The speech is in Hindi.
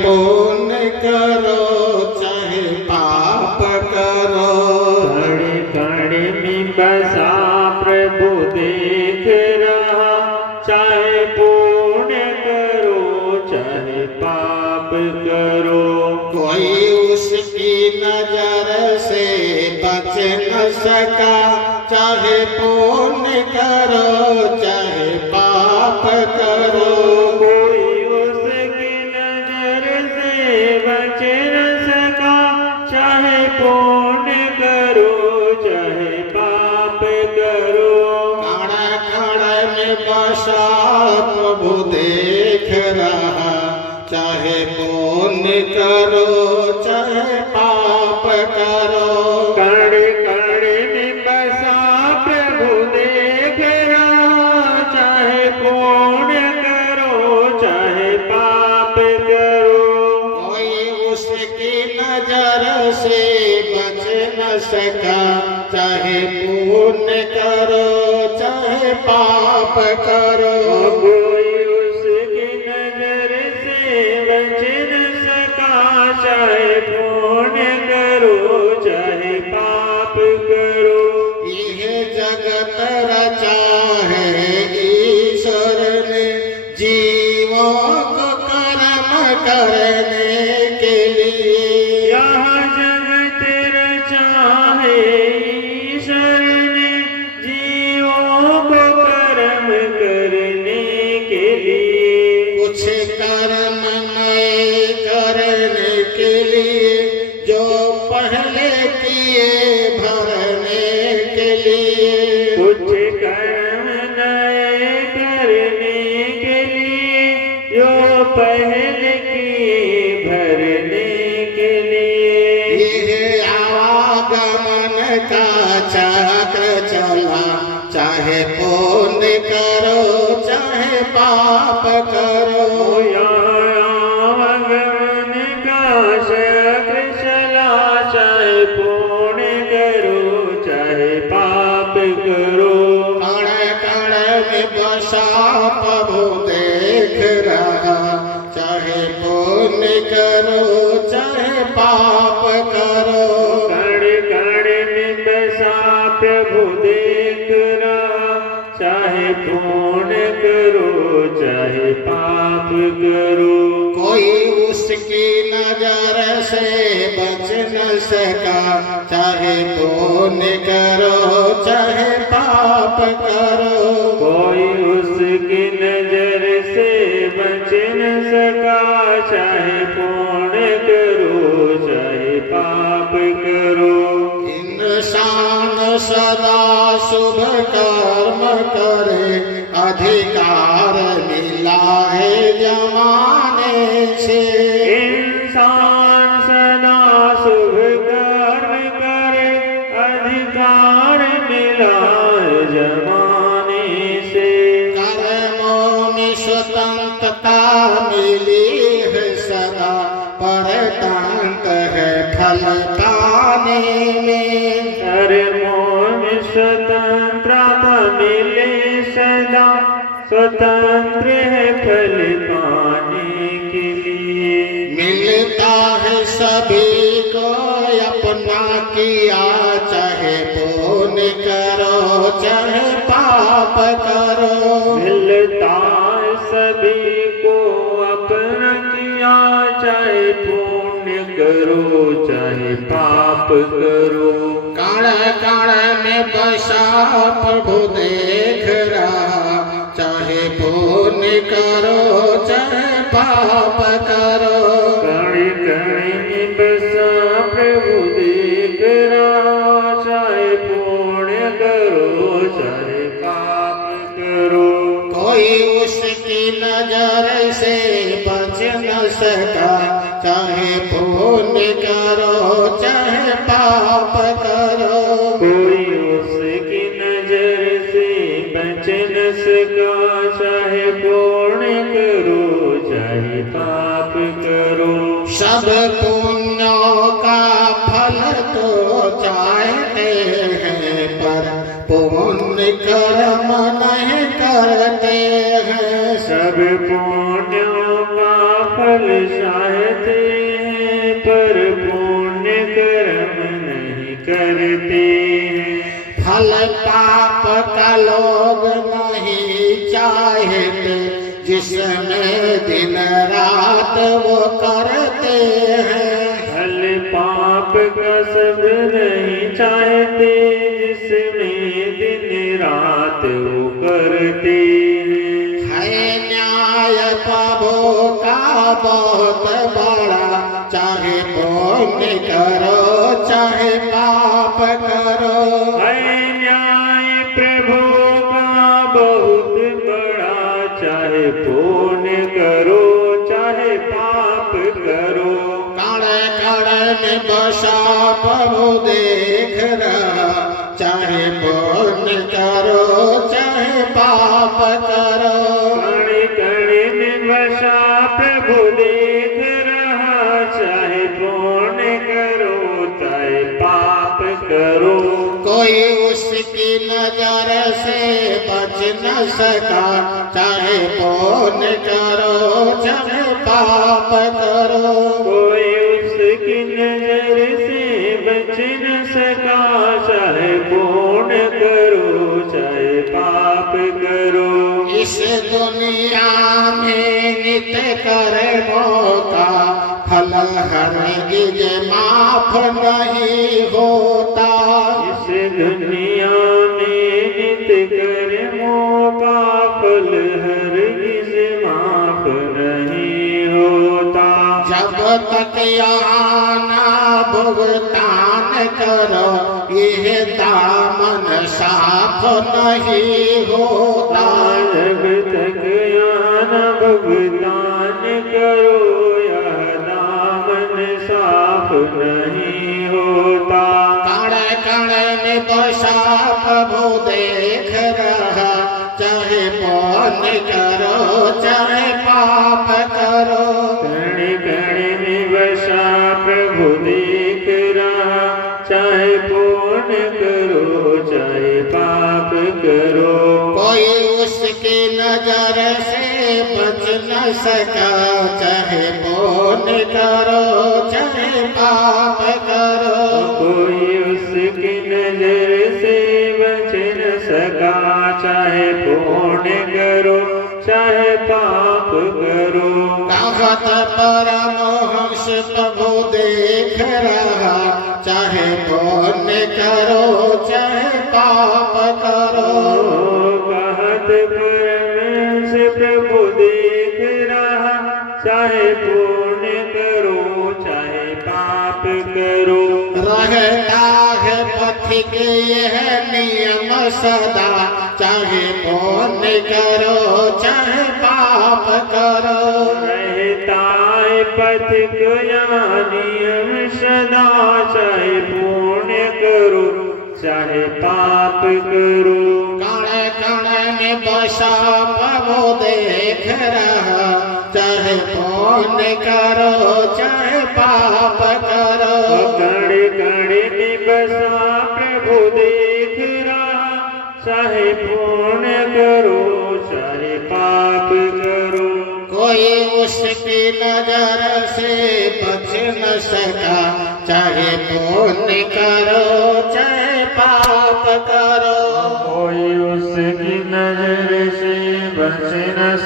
पुण्य करो चाहे पाप करो। कण कण में बसा प्रभु देख रहा, चाहे पुण्य करो चाहे पाप करो। कोई उसकी नजर से बच न सका, चाहे पुण्य करो चाहे पाप करो। कोई उसकी नजर से बच न सका, चाहे पुण्य करो चाहे पाप करो। कण कण में बसा प्रभु देख रहा, चाहे पुण्य करो चाहे पाप करो। कण कण में बसा प्रभु देख रहा, चाहे पुण्य करो चाहे पाप करो। कोई उसकी नजर से बच न सका, चाहे पुण्य करो चाहे पाप करो। कोई उसकी नजर से बच न सका, चाहे पुण्य करो चाहे पाप करो। यह जगत रचा है ईश्वर ने, जीवों को कर्म करने के लिए। यह जगत रचा है ईश्वर ने, जीवों को कर्म करने के लिए। कुछ कर्म नए करने के लिए, जो पहले किए भरने के लिए। कुछ कर्म नए करने के लिए, जो पहले किए भरने के लिए। यह आवागमन का चक्र चला, चाहे पुण्य करो चाहे पाप करो। आवागमन का चक्र चला, चाहे पुण्य करो चाहे पाप करो। कण कण में बसा प्रभु देख रहा, चाहे पुण्य करो चाहे पाप करो। कण कण में बसा प्रभु देख रहा, चाहे पुण्य करो चाहे पाप करो। कोई उसकी नजर से बच न सका, चाहे पुण्य करो चाहे पाप करो। कोई उसकी नजर से बच न सका, चाहे पुण्य करो चाहे पाप करो। इंसान सदा शुभ कर्म करे, अधिकार मिला है जमाने से। इंसान सदा शुभ कर्म करे, अधिकार मिला है जमाने से। कर्मों में स्वतंत्रता मिली है सदा, परतंत्र है फल पाने में। कर्मों में स्वतंत्रता मिले सदा, स्वतंत्र है फल पाने के लिए। मिलता है सभी को अपना किया, चाहे पुण्य करो चाहे पाप करो। मिलता है सभी को अपना किया, चाहे पुण्य करो चाहे पाप करो। कण कण में बसा प्रभु देख रहा, चाहे पुण्य करो चाहे पाप करो। कण कण में बसा प्रभु देख रहा, चाहे पुण्य करो चाहे पाप करो। कोई उसकी नजर से बच न सका, चाहे पुण्य करो चाहे पाप करो। कोई उसकी नजर से बच न सका, चाहे पुण्य करो चाहे पाप करो। सब पुण्यों का फल तो चाहते हैं, पर पुण्य कर्म नहीं करते हैं। सब पुण्यों का फल शायद चाहते हैं पर पुण्य कर्म नहीं करते हैं। फल पाप का लोग नहीं चाहते, जिसमें दिन रात वो करते हैं। फल पाप का सब नहीं चाहते, जिसमें दिन रात वो करते हैं। है न्याय प्रभु का बहुत बड़ा, चाहे पुण्य करो चाहे पाप करो। है न्याय प्रभु का बहुत बड़ा, चाहे पुण्य करो चाहे पाप करो। कण कण में बसा प्रभु देख रहा, चाहे पुण्य करो चाहे पाप करो। कण कण में बसा प्रभु देख रहा, चाहे पुण्य करो चाहे पाप करो। कोई उसकी नजर से बच न सका, चाहे पुण्य करो चाहे पाप करो। कोई उसकी नजर से बच न सका, चाहे पुण्य करो चाहे पाप करो। इस दुनिया में नित्य कर्मों का फल हरगिज माफ नहीं होता। इस दुनिया में नित्य कर्मों का फल हरगिज माफ नहीं होता। जब तक यहाँ ना भुगतान करो, यह दामन साफ नहीं होता। जब तक यहाँ न भुगतान करो, यह दामन साफ नहीं होता। कण कण में बसा प्रभु देख रहा, चाहे पुण्य करो चाहे पाप करो। कण कण में बसा प्रभु देख रहा, चाहे पुण्य करो चाहे पाप करो। कोई उसकी नजर से बच न सका, चाहे पुण्य करो चाहे पाप करो। कोई उसकी नजर से बच न सका, चाहे पुण्य करो चाहे पाप करो। कहत परमहंस प्रभु देख रहा, चाहे पुण्य करो चाहे पाप करो। कहत परमहंस प्रभु देख रहा, चाहे पुण्य करो चाहे पाप करो। रहता है पथिक यह नियम सदा, चाहे पुण्य करो चाहे पाप करो। रहता है पथिक यहाँ नियम सदा, चाहे पुण्य करो चाहे पाप करो। कण कण में बसा प्रभु देख रहा, चाहे पुण्य करो चाहे पाप करो। कण कण में बसा प्रभु देख रहा, चाहे पुण्य करो चाहे पाप करो। कोई उसकी नजर से बच न सका, चाहे पुण्य करो चाहे पाप करो। कोई उसकी नजर से बच न